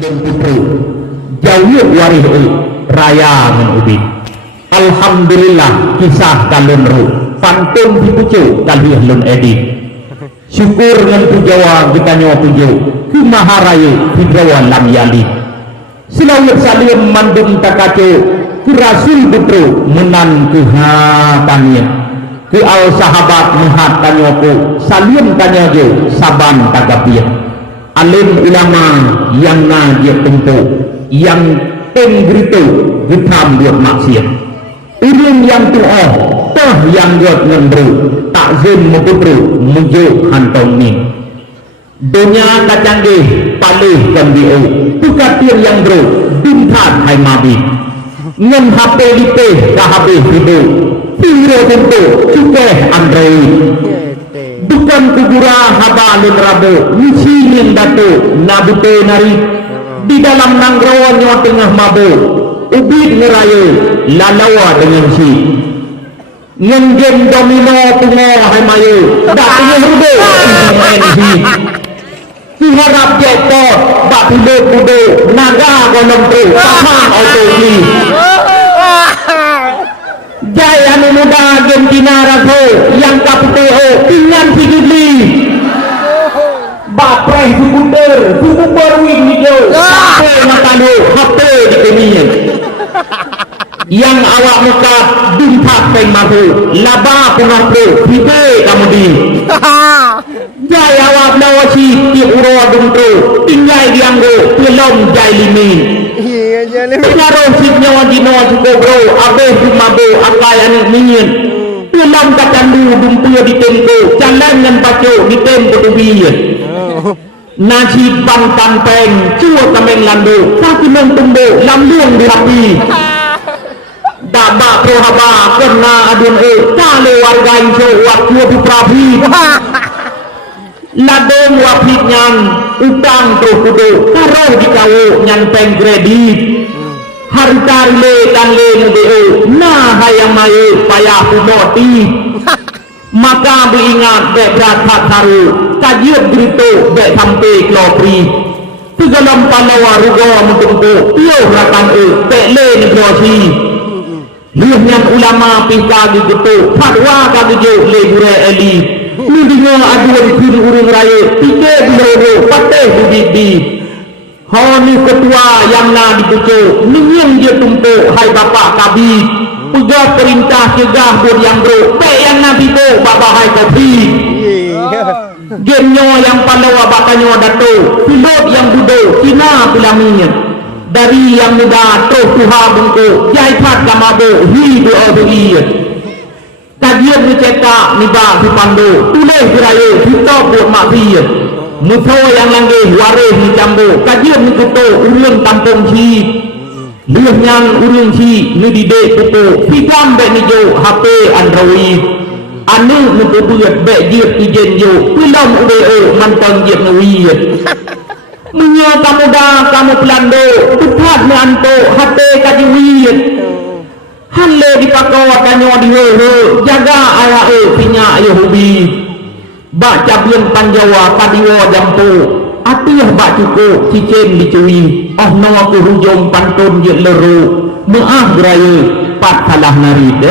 dan putru jauh waris raya menubin. Alhamdulillah kisah kalun ru pantun dipucuk kalih lun edit. Syukur dengan pujawa kita nyawa puju ke maharaya hidrawan lam yali. Selawat salim mandum takacu ke rasul putru menan ke hatanya ke al sahabat muhat tanyaku salim tanyaku saban tagapia. Alim ulama yang najib tentu yang tenggritu getam buat maksiat. Ulim yang tu'ah tah yang buat ngendru takzim memputru mujuk hantong ni. Dunia kacanggih palih gambiu tukatir yang bro bintang hai mabi ngem HP lipeh dah habis hidup piro tentu cukeh Android bukan kugura habalun rabu nisinin datu nabute nari di dalam nanggrawan nyawa tengah mabu ubid ngerayu lalawa dengan si ngem domino tungo hai mayu dak punya rudo main si harap jatuh bak pudo naga golong tu paham auto ni jaya muda Argentina raso yang kaputeo pingan si Judli bak prai suku berwing ni jo sampai matalu HP di kemian yang awak muka dumpak peng mahu laba punah pro hibe kamu di jaya awak lawasi ti uro dumtro tinggai dianggo pelom jai limi pengaruh sipnya wajino cuko bro abe sumabo akai anik minyin pelom kacandu dumpua di tempo jalan dengan baco di tempo tubiyan nasi bang tampeng cua kameng landu kaki mentumbo lambuang dirapi dabak prohaba kena adun kale warga inso waktu puprapi ladong wapit nyan utang terus kudu taruh di kau nyanteng kredit harta le dan le ngedeo nah hayang mayu payah kumoti maka beringat dek berat haru kajiat berito dek sampai klopri kegalam palawa rugo mentumpu iyo rakan dek le negosi lihat ulama pika gitu fatwa kagijo le gure eli Ludinya aduan kiri urung raya tiga bilodo pateh budibi honi ketua yang na dipucuk ninyang dia tumpuk hai bapak kabit pegang perintah cegah buat yang bro pek yang nabi tu bapak hai kopi genyo yang palawa bakanyo dato pilot yang duduk Cina pulaminya dari yang muda terus tuha bungku jaipat kamabo hidu oduiyah kajian mencetak nibah di pandu tulis geraya kita buat maksir musuh yang langgih waris di cambu kajian mengkutuk urung tampung si lihatnya urung si ni didek kutuk fikam bek nijo HP Android anu mengkutuk bek jiat ijen jo pilam udeo mantang jiat nuwiyat menyo kamu dah kamu pelando tupat mengantuk HP kajiwiyat halle dipakau kanyo dihehe jaga ayah pinya Yahudi baca bian panjawa kadiwa jampu atih bak cukup cicen dicui oh no aku hujung pantun je leru maaf beraya pat salah narid